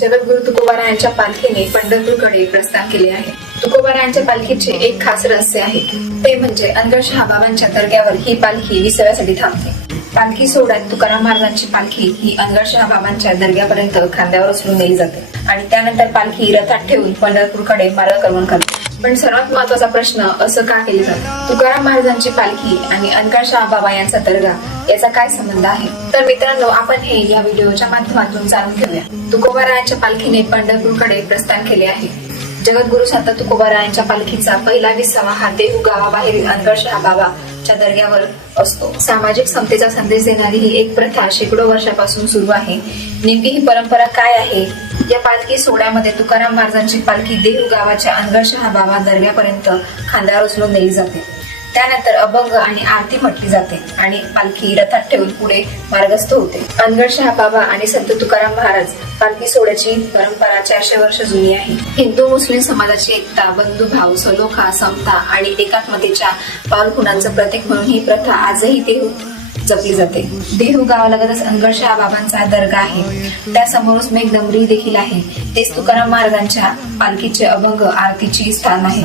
जगद्गुरु तुकोबारायांच्या पालखीने पंढरपूरकडे प्रस्थान केले आहे. तुकोबारायांच्या पालखीचे एक खास रहस्य आहे. ते म्हणजे अनगड शहाबाबांच्या दर्ग्यावर ही पालखी विसव्यासाठी थांबते. पालखी सोहळ्यात तुकाराम महाराजांची पालखी ही अनगड शहाबाबांच्या दर्ग्यापर्यंत खांद्यावर उचलून नेली जाते. आणि त्यानंतर पालखी रथात ठेवून पंढरपूरकडे मार्गक्रमण करते. पण सर्वात महत्त्वाचा प्रश्न असं का केलं जातं? तुकाराम महाराजांची पालखी आणि अनकार बाबा यांचा दर्गा याचा काय संबंध आहे? तर मित्रांनो आपण हे या व्हिडिओच्या माध्यमातून जाणून घेऊया. तुकोबारायांच्या पालखीने पंढरपूरकडे प्रस्थान केले आहे. जगद्गुरु संत तुकोबारायांच्या पालखीचा पहिला विसावा हा देहू गावाबाहेरील अनगड शहाबाबाच्या दर्ग्यावर असतो. सामाजिक समतेचा संदेश देणारी ही एक प्रथा शेकडो वर्षापासून सुरू आहे. नेमकी ही परंपरा काय आहे? या पालखी सोहळ्यामध्ये तुकाराम महाराजांची पालखी देहू गावाच्या अनगरशहा बाबा दर्ग्यापर्यंत खांद्यावर उचलून नेली जाते. त्यानंतर अभंग आणि आरती म्हटली जाते आणि पालखी रथात ठेवून पुढे मार्गस्थ होते. अनगड बाबा आणि संत तुकाराम महाराज पालखी सोहळ्याची परंपरा चारशे वर्ष जुनी आहे. हिंदू मुस्लिम समाजाची एकता बंधुभाव सलोखा समता आणि एकात्मतेच्या पावलखुणांचं प्रतीक म्हणून ही प्रथा आजही देहू जपली जाते. देहू गावालगतच अनगड बाबांचा दर्गा आहे. त्यासमोरच मेघदंबरी देखील आहे. तेच तुकाराम महाराजांच्या पालखीचे अभंग आरतीची स्थान आहे.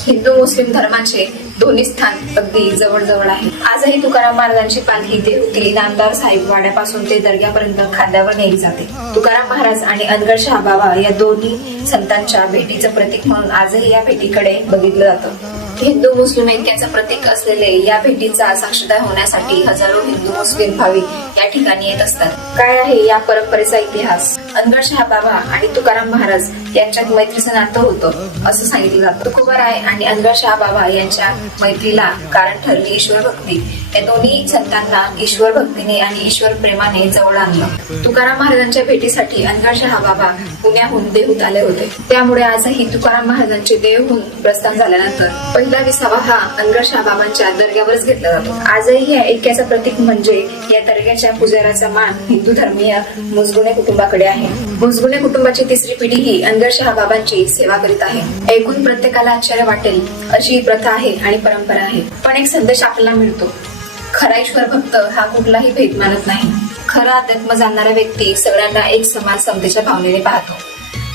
हिंदू मुस्लिम धर्माचे दोन्ही स्थान अगदी जवळ जवळ आहे. आजही तुकाराम महाराजांची पालखी देहूतील नामदार साहेब वाड्यापासून ते दर्ग्यापर्यंत खांद्यावर नेली जाते. तुकाराम महाराज आणि अनगड बाबा या दोन्ही संतांच्या भेटीचं प्रतीक म्हणून आजही या भेटीकडे बघितलं जातं. हिंदू मुस्लिम ऐक्याचं प्रतीक असलेले या भेटीचा साक्षीदार होण्यासाठी हजारो हिंदू मुस्लिम भाविक या ठिकाणी येत असतात. काय आहे या परंपरेचा इतिहास? अनगड बाबा आणि तुकाराम महाराज यांच्यात मैत्रीचं नातं होतं असं सांगितलं जातं. तुकोबाराय आणि अनगड बाबा यांच्या मैत्रीला कारण ठरली ईश्वर भक्ती. या दोन्ही संतांना ईश्वर भक्तीने आणि ईश्वर प्रेमाने जवळ आणलं. तुकाराम महाराजांच्या भेटीसाठी अनगड बाबा पुण्याहून देहूत आले होते. त्यामुळे आजही तुकाराम महाराजांचे देहून प्रस्थान झाल्यानंतर पहिला विसावा हा अनगड बाबांच्या दर्ग्यावरच घेतला जातो. आजही या ऐक्याचं प्रतीक म्हणजे या दर्ग्याच्या पुजाराचा मान हिंदू धर्मीय मुजगुणे कुटुंबाकडे आहे. मुजगुणे कुटुंबाची तिसरी पिढी ही अनगड बाबांची सेवा करीत आहे. ऐकून प्रत्येकाला आश्चर्य वाटेल अशी ही प्रथा आहे आणि परंपरा आहे. पण एक संदेश आपल्याला मिळतो. खरा ईश्वर भक्त हा कुठलाही भेद मानत नाही. खरा अध्यात्म जाणणारा व्यक्ती सगळ्यांना एक समान समतेच्या भावनेने पाहतो.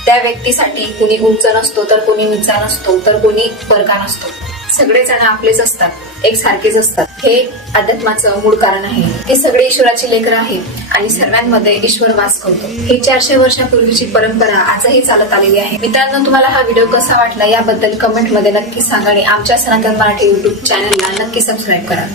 त्या व्यक्तीसाठी कुणी उंच नसतो तर कोणी निचा नसतो तर कोणी परका नसतो. सगळेजण आपलेच असतात एक सारखेच असतात. हे अध्यात्माचं मूळ कारण आहे. हे सगळे ईश्वराची लेकर आहेत आणि सर्वांमध्ये ईश्वर वास करतो. ही चारशे वर्षापूर्वीची परंपरा आजही चालत आलेली आहे. मित्रांनो तुम्हाला हा व्हिडिओ कसा वाटला याबद्दल कमेंटमध्ये नक्की सांगा आणि आमच्या सनातन मराठी युट्यूब चॅनलला नक्की सबस्क्राईब करा.